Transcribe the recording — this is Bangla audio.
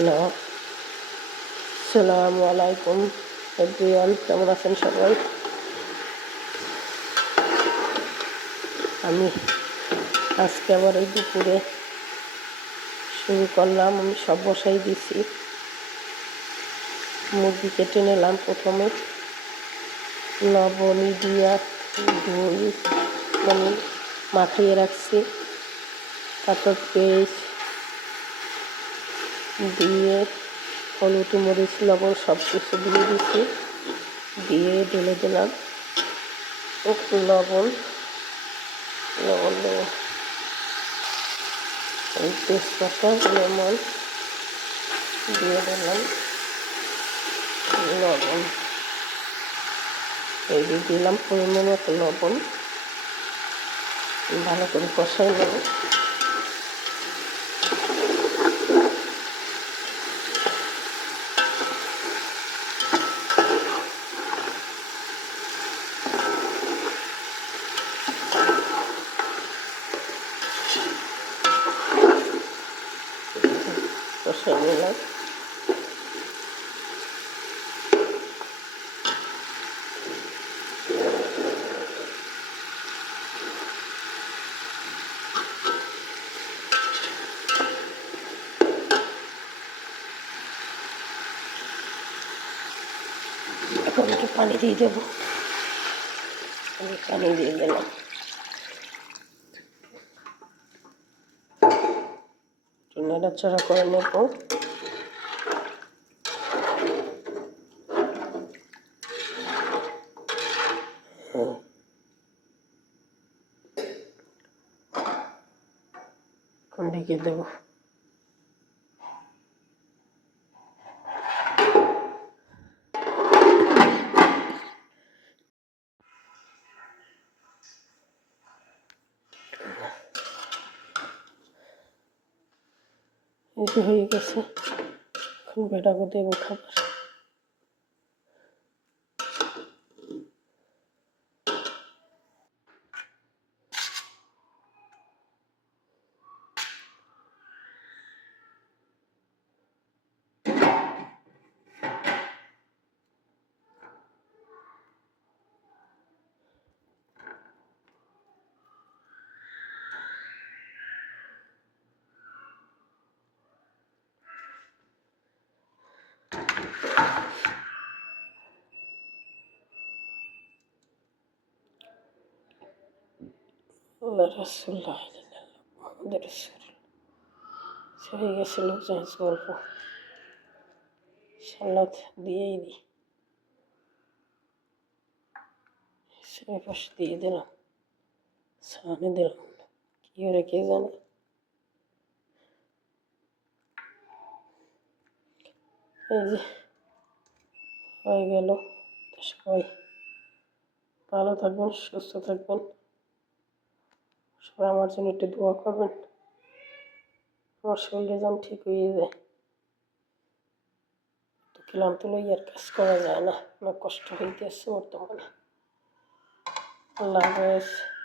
হ্যালো সালামু আলাইকুম, এভরিওয়ান, কেমন আছেন সবাই? আমি আজকে আবার এই দুপুরে শুরু করলাম, আমি সব বসাই দিছি। মুরগি কেটে নিলাম প্রথমে। লবণ দিয়া দই মানে মাখিয়ে রাখছি। তারপর পেস্ট দিয়ে হলুদ, মরিচ, লবণ সব কিছু দিয়ে দিচ্ছি দিয়ে ঢেলে দিলাম। একটু লবণ লবণ দেবো। এই তেজপাতা, লেমন দিয়ে দিলাম। লবণ। এই দিয়ে দিলাম পরিমাণ মতো লবণ। ভালো করে কষাই নেব। কষাই নিলাম এখন একটু পানি দিয়ে দেবো। পানি দিয়ে দিলাম। নাড়াচাড়া করে নেব। ঢেকে দেবো। তো হয়ে গেছে। এখন বেটাকে দেবো খাবার। আল্লাহ রসুল্লাহ আমাদের রসুল হয়ে গেছে লোকজন গল্প সালাদ দিয়েই দিই সে পাশে দিয়ে দিলাম সামনে দিলাম কি করে কে জানে এই যে হয়ে গেল তো সবাই ভালো থাকবেন সুস্থ থাকবেন সবাই আমার জন্য একটু দোয়া করবেন। আমার শরীরে যেন ঠিক হয়ে যায়। ক্লান্ত আর কাজ করা যায় না। অনেক কষ্ট আসছে বর্তমানে। আল্লাহ হাফেজ।